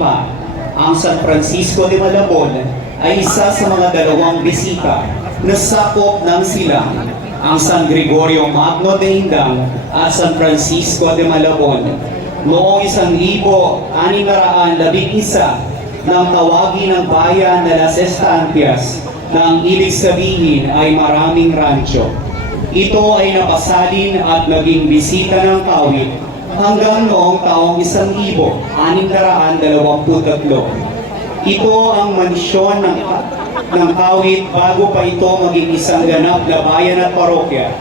pa, ang San Francisco de Malabon ay isa sa mga dalawang bisita na sakop ng silang ang San Gregorio Magno de Indang at San Francisco de Malabon. Noong isang libo, anim na raan labing isa nang tawagin ng bayan na Las Estancias na ang ibig sabihin ay maraming rancho. Ito ay napasalin at naging bisita ng kawit hanggang noong taong 1623. Ito ang mansyon ng, ng kawit bago pa ito maging isang ganap na bayan at parokya.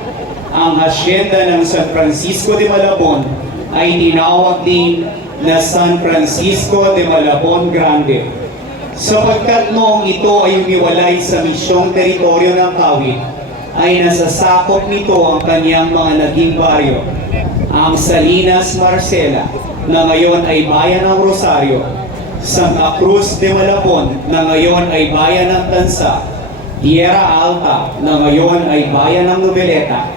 Ang hasyenda ng San Francisco de Malabon ay tinawag din na San Francisco de Malabon Grande. Sapagkat noong ito ay umiwalay sa misyong teritoryo ng kawit, ay nasasakop nito ang kanyang mga naging baryo. Ang Salinas Marcela, na ngayon ay bayan ng Rosario, Santa Cruz de Malabon, na ngayon ay bayan ng Tansa, Tierra Alta, na ngayon ay bayan ng Noveleta,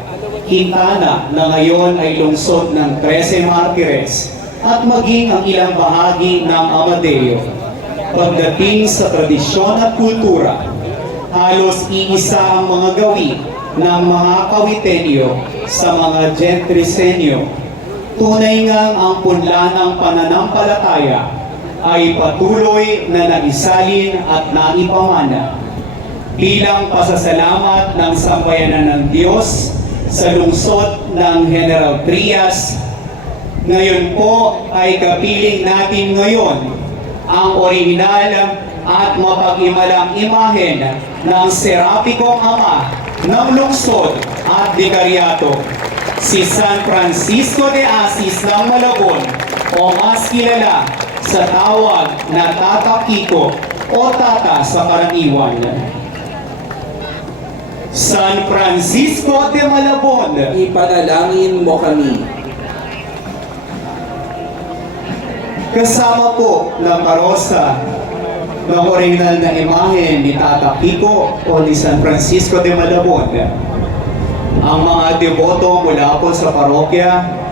Quintana, na ngayon ay lungsod ng Trece Martires, at maging ang ilang bahagi ng Amadeo. Pagdating sa tradisyon at kultura, halos iisa ang mga gawi ng mga kawitenyo sa mga gentrisenyo. Tunay ngang ang punla ng pananampalataya ay patuloy na naisalin at naipamana bilang pasasalamat ng sambayanan ng Diyos sa lungsod ng General Trias. Ngayon po ay kapiling natin ngayon ang orihinal at mapag-imalang imahen ng serapikong ama ng lungsod at bikaryato, si San Francisco de Asis ng Malabon o mas kilala sa tawag na Tata Kiko o Tata sa Karaniwan. San Francisco de Malabon, Ipanalangin mo kami. kasama po ng karosa ng original na imahe ni Tata Pico o ni San Francisco de Malabon. Ang mga deboto mula po sa parokya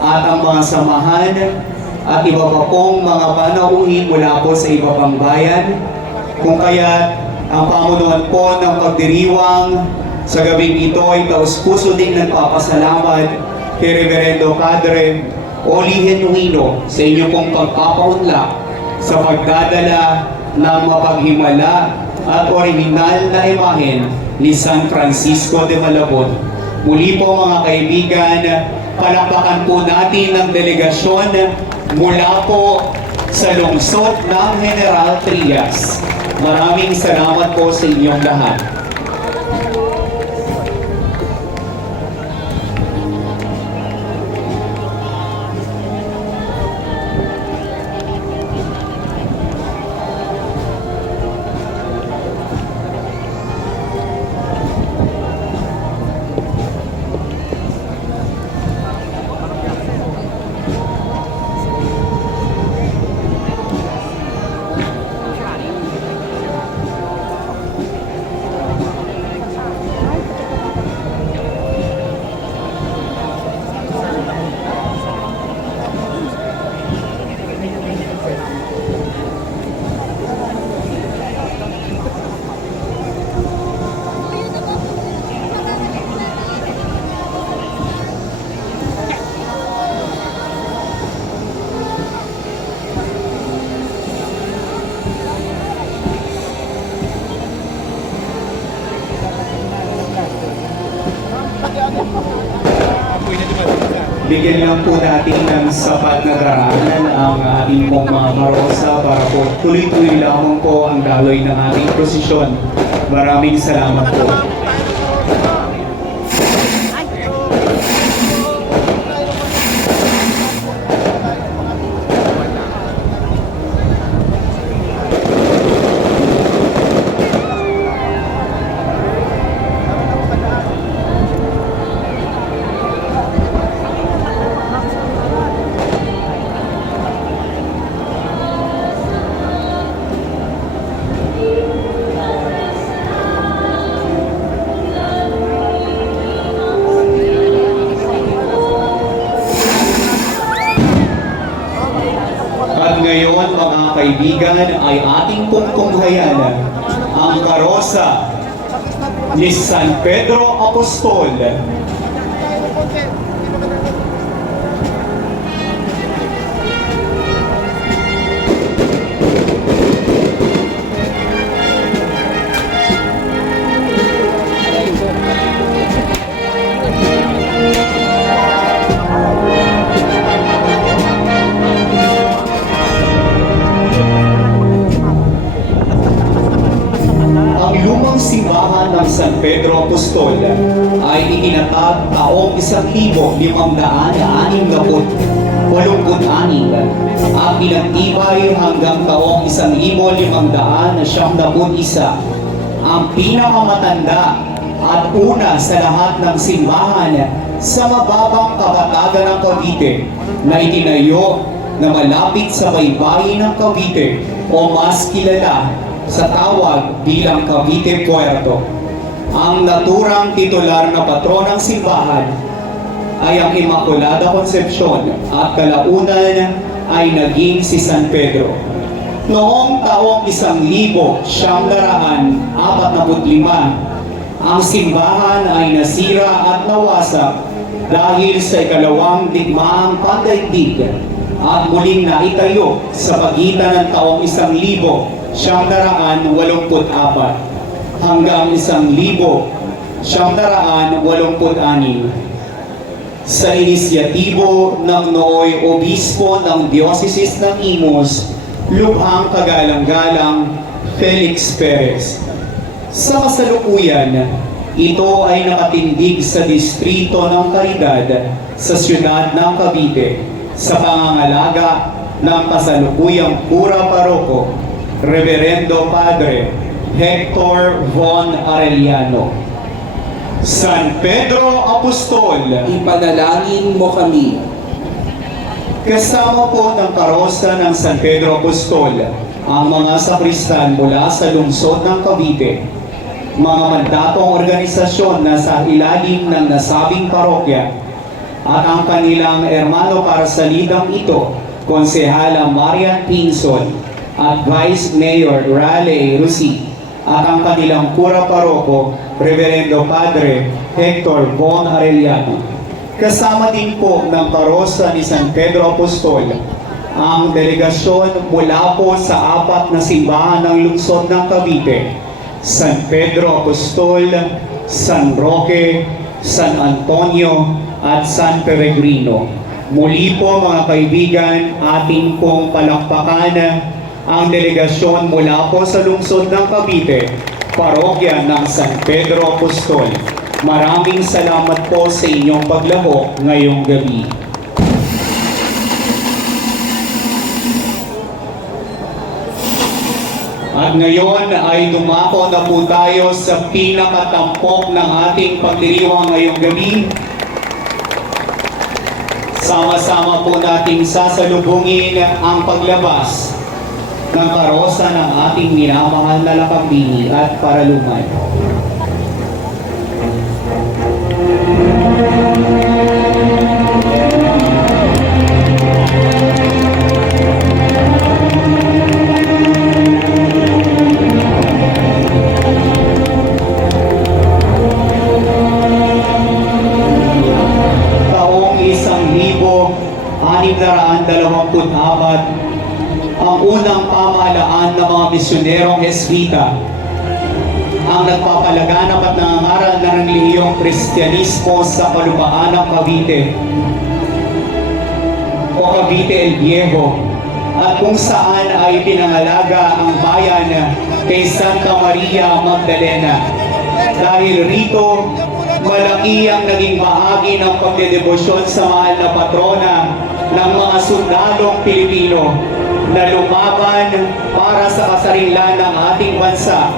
at ang mga samahan at iba pa pong mga panauhin mula po sa iba pang bayan. Kung kaya ang pamunuan po ng pagdiriwang sa gabing ito ay taus-puso ding nagpapasalamat kay Reverendo Padre Oli Genuino sa inyo pong pagpapaunlak sa pagdadala ng mapaghimala at original na imahen ni San Francisco de Malabon. Muli po mga kaibigan, palakpakan po natin ang delegasyon mula po sa lungsod ng General Trias. Maraming salamat po sa inyong lahat. Bigyan lang po natin ng sapat na daraanan ang ating pong mga karosa para po tuloy-tuloy lamang po ang daloy ng ating prosesyon. Maraming salamat po. Kaibigan ay ating tungtunghayan ang karosa ni San Pedro Apostol San Pedro Apostol ay itinatag taong isang libo limang daan anim na walumput anim at pinagtibay hanggang taong isang libo limang daan na siyam na isa. Ang pinakamatanda at una sa lahat ng simbahan sa mababang kabatagan ng Cavite na itinayo na malapit sa baybayin ng Cavite o mas kilala sa tawag bilang Cavite Puerto ang naturang titular na patron ng simbahan ay ang Immaculada Concepcion at kalaunan ay naging si San Pedro. Noong taong 1945, ang simbahan ay nasira at nawasak dahil sa ikalawang digmaang pandaigdig at muling naitayo sa pagitan ng taong 1984 hanggang isang libo siyam daraan walumput anim sa inisyatibo ng nooy obispo ng Diocese ng Imus, lubhang kagalang-galang Felix Perez. Sa kasalukuyan, ito ay nakatindig sa distrito ng Caridad sa siyudad ng Cavite sa pangangalaga ng kasalukuyang pura paroko, Reverendo Padre Hector Von Arellano. San Pedro Apostol, Ipanalangin mo kami. Kasama po ng karosa ng San Pedro Apostol ang mga sakristan mula sa lungsod ng Cavite, mga mandatong organisasyon na sa ilalim ng nasabing parokya at ang kanilang ermano para sa lidang ito, Konsehala Marian Pinson at Vice Mayor Raleigh Rusi at ang kanilang pura paroko, Reverendo Padre Hector Von Arellano. Kasama din po ng karosa ni San Pedro Apostol ang delegasyon mula po sa apat na simbahan ng lungsod ng Cavite, San Pedro Apostol, San Roque, San Antonio, at San Peregrino. Muli po mga kaibigan, ating pong palakpakan ang delegasyon mula po sa lungsod ng Cavite, parokya ng San Pedro Apostol. Maraming salamat po sa inyong paglahok ngayong gabi. At ngayon ay dumako na po tayo sa pinakatampok ng ating pagdiriwang ngayong gabi. Sama-sama po nating sasalubungin ang paglabas ng karosa ng ating minamahal na lakambini at paraluman. Cavite El Viejo at kung saan ay pinangalaga ang bayan kay Santa Maria Magdalena. Dahil rito, malaki ang naging bahagi ng pagdedebosyon sa mahal na patrona ng mga sundalong Pilipino na lumaban para sa kasarinlan ng ating bansa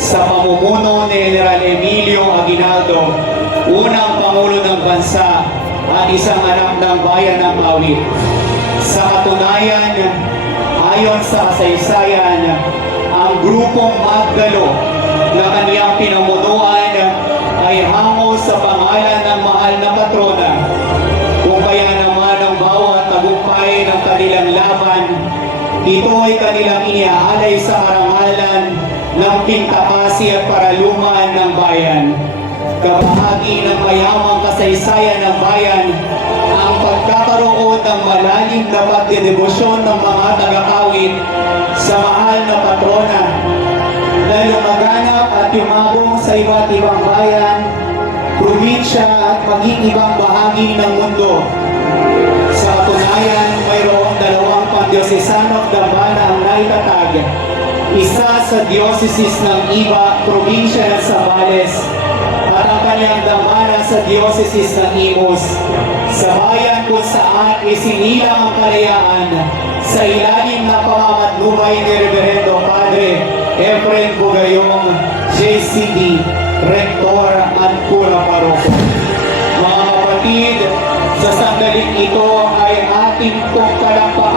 sa pamumuno ni General Emilio Aguinaldo, unang Pangulo ng Bansa ang isang anak ng bayan ng awit. Sa katunayan, ayon sa kasaysayan, ang grupong Magdalo na kaniyang pinamunuan ay hango sa pangalan ng mahal na patrona. Kung kaya naman ang bawat tagumpay ng kanilang laban, ito ay kanilang iniaalay sa karangalan ng pintakasi at paraluman ng bayan. Kabahagi ng mayamang kasaysayan ng bayan, ang pagkakaroon ng malalim na pagdedebosyon ng mga tagakawit sa mahal na patrona na lumaganap at yumabong sa iba't ibang bayan, probinsya at maging ibang bahagi ng mundo. Sa katunayan, mayroong dalawang pandiosesanong dambana ang naitatag isa sa diocese ng Iba, probinsya ng Sabales, palatandamana sa Diocese ng Imus, sa bayan kung saan isinila ang kalayaan sa ilalim ng pamamatnubay ni Reverendo Padre Efren Bugayong, JCB, Rector at Cura Paroko. Mga kapatid, sa sandaling ito ay ating pong kalapag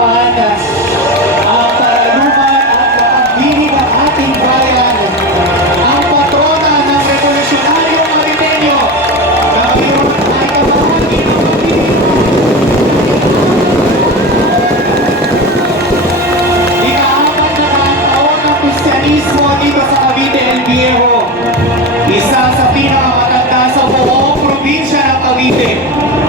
probinsya ng Cavite.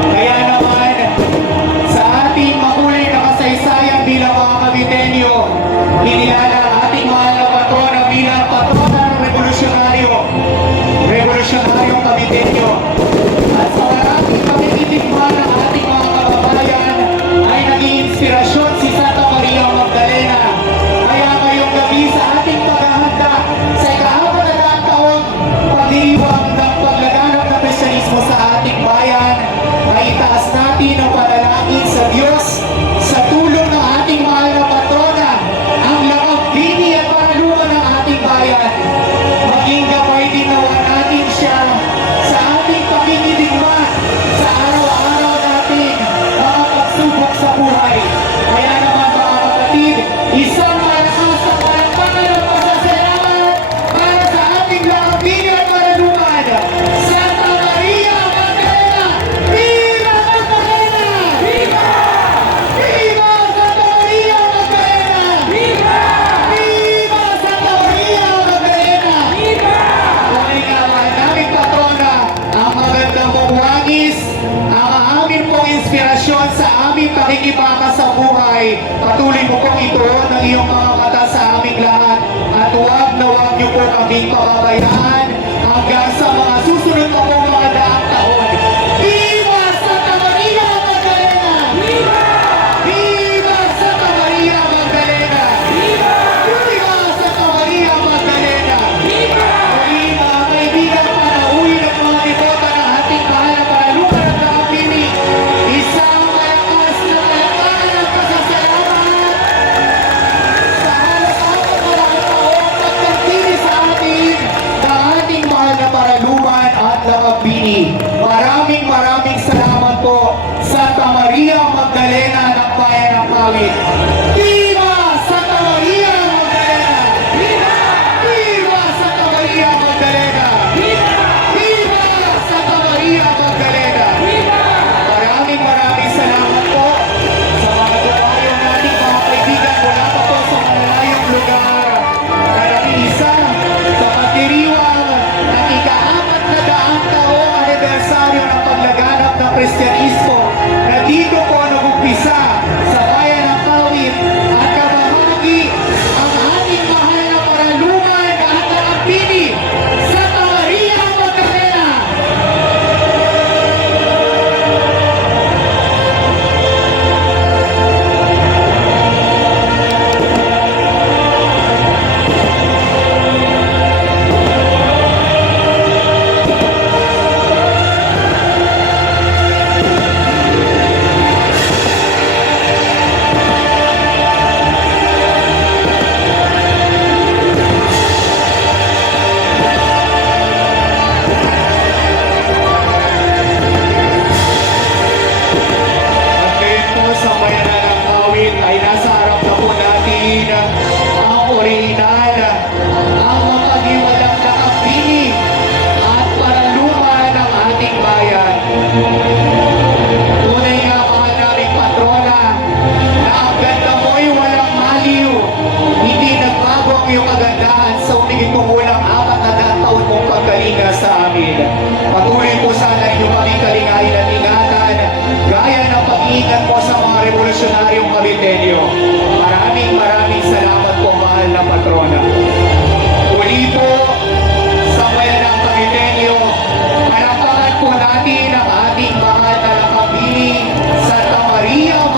po sana inyong pakikalingain at ingatan gaya ng pag-iingat mo sa mga revolusyonaryong kabitenyo. Maraming maraming salamat po mahal na patrona. Uli po sa kwela ng kabitenyo, panapakan po natin ang ating mahal na nakabili sa Tamaria